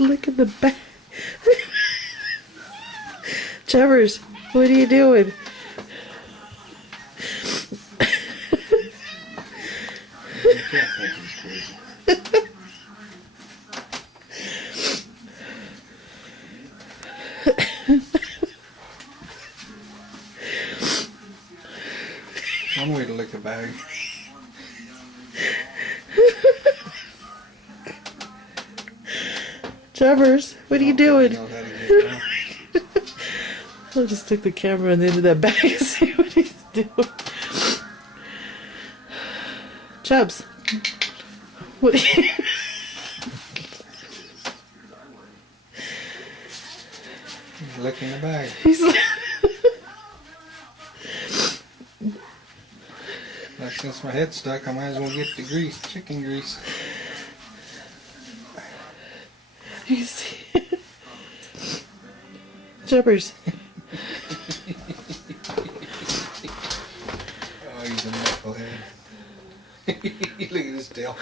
He's licking the back. Chubbers, what are you doing? You can't think he's crazy. One way to lick a bag. Chubbers, what are you doing? Know how to get around. I'll just stick the camera in the end of that bag and see what he's doing. Chubbs, what are you... He's licking the bag. He's like... Like, since my head's stuck, I might as well get the grease, chicken grease. You see? Chubbers. Oh, he's a knucklehead. Look at his tail.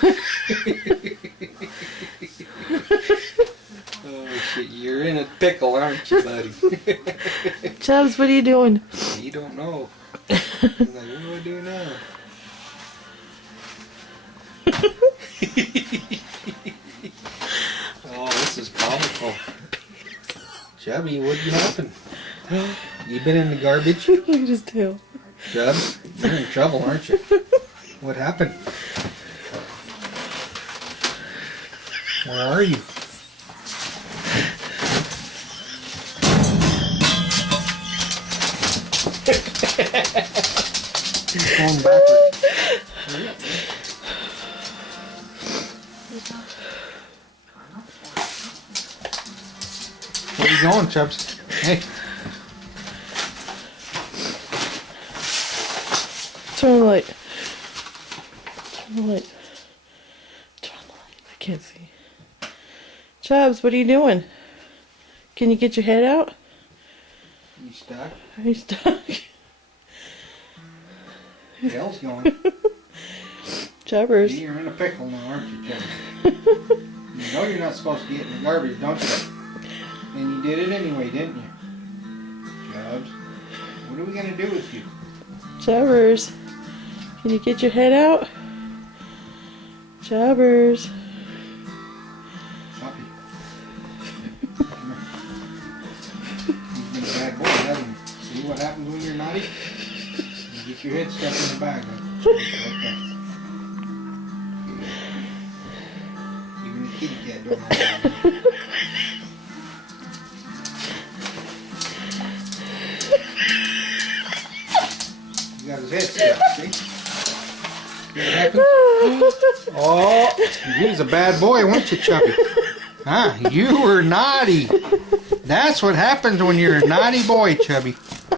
Oh shit, you're in a pickle, aren't you, buddy? Chubbs, what are you doing? You don't know. He's like, what do I do now? Oh, this is comical. Chubby, what happened? You been in the garbage? Look at his tail. Chubbs, you're in trouble, aren't you? What happened? Where are you? He's going backward. Where are you going, Chubbs? Hey. Turn the light. Turn the light. Turn the light. I can't see. Chubbs, what are you doing? Can you get your head out? You stuck? Are you stuck? Hell's going. Chubbers. You're in a pickle now, aren't you, Chubbs? You know you're not supposed to get in the garbage, don't you? And you did it anyway, didn't you? Chubbs, what are we going to do with you? Chubbers. Can you get your head out? Chubbers. Puppy. Come here. He's been a bad boy, hasn't he? See what happens when you're naughty? You get your head stuck in the bag. Like that. Even the kitty cat don't know that. He got his head stuck, see? See what happened? Oh, he's a bad boy, weren't you, Chubby? Huh? You were naughty. That's what happens when you're a naughty boy, Chubby.